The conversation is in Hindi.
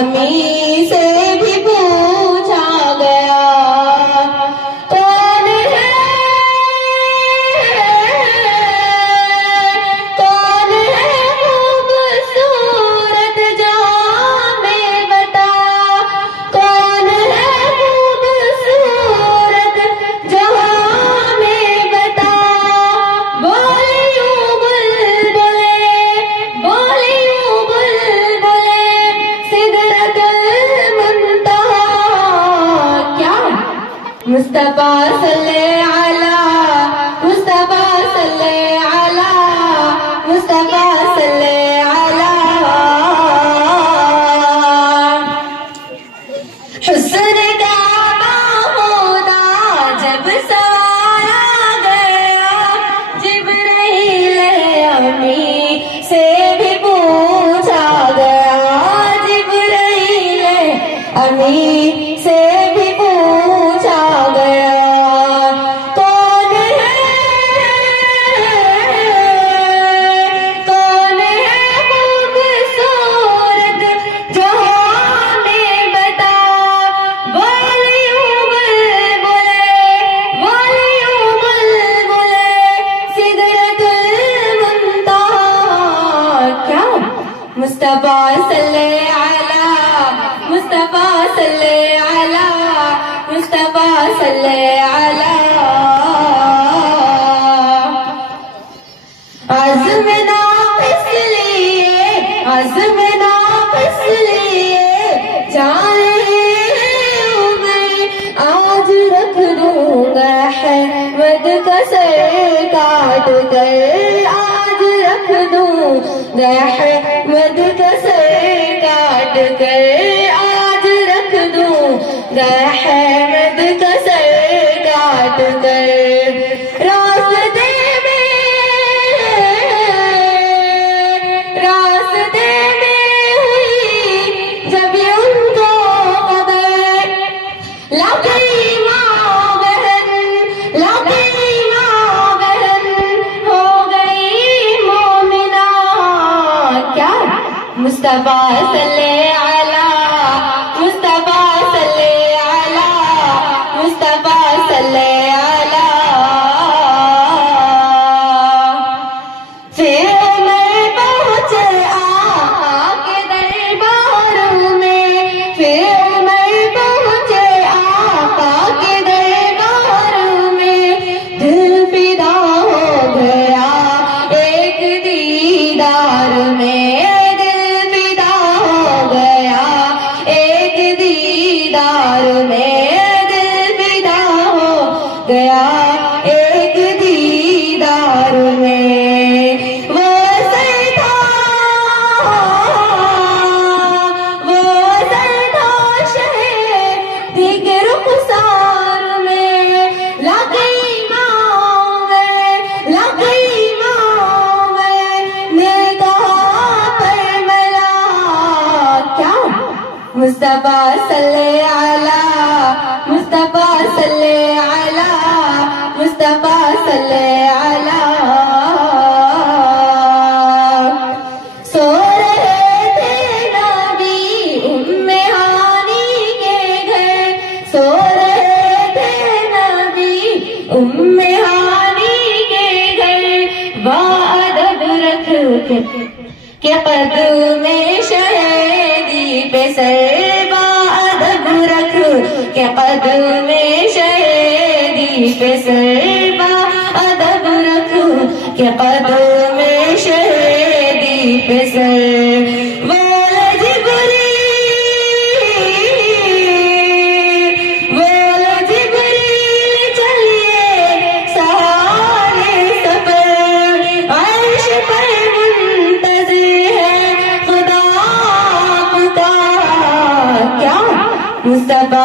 अम्मी से भी पूछा गया, कौन है खूबसूरत जामे बता, कौन है खूबसूरत जामे बता। बोलियूं बुलबुले, बोलियूं बुलबुले, सिदरतुल मुंतहा। क्या मुस्तफा सल्ले अला, मुस्तफा सल्ले अला, मुस्तफा सल्ले अला। हुस्न का होना जब साया गया, जिब्राइल अम्मी से भी पूछा गया, जिब्राइल अम्मी से भी पूछा गया, कौन है खूबसूरत जामे बता। बोलियूं बुलबुले, बोलियूं बुलबुले, सिदरतुल मुंतहा। क्या मुस्तफा सल्ले अला, मुस्तफा सल्ले अला, मुस्तफा सल्ले अला। आज़्म नाक़िस लिए, आज़्म नाक़िस लिए, जाने आज रख दूंगा अहमद का सर काट कर, आज रख दूंगा अहमद का सर काट कर, आज रख दूंगा अहमद का सर काट कर। रास्ते में हुई जब ये उनको कदर, लगी माँ बहन, लगी माँ बहन, हो गई मोमिना। क्या मुस्तफा सल्ले अला, मुस्तफा सल्ले अला, मुस्तफा सल्ले अला। फिर उमर पहुँचे आका के दरबार में, फिर उमर पहुँचे आका के दरबार में, दिल फिदा हो गया एक दीदार में, दिल फिदा हो गया एक दीदार में, दिल फिदा हो गया एक दीदार में। वो सर था, वो सर था शहदी के रुखसार में, लगी माँ में, लगी माँ में, निगाह पर मला। क्या मुस्तफा सल्ले अला, मुस्तफा सल्ले अला, मुस्तफा सल्ले अला। सो रहे थे नबी उम्मे हानी के घर, सो रहे थे नबी उम्मे हानी के घर, बाअदब रख के कद में शहदी पे सर, बाअदब रख के कद में शहदी पे सर, बाअदब रख के कद में शहदी पे सर। बोले जिब्रील, बोले जिब्रील चलिए सहारे सफर, अर्श पर मुंतज़िर है खुदा आपका। क्या मुस्तफा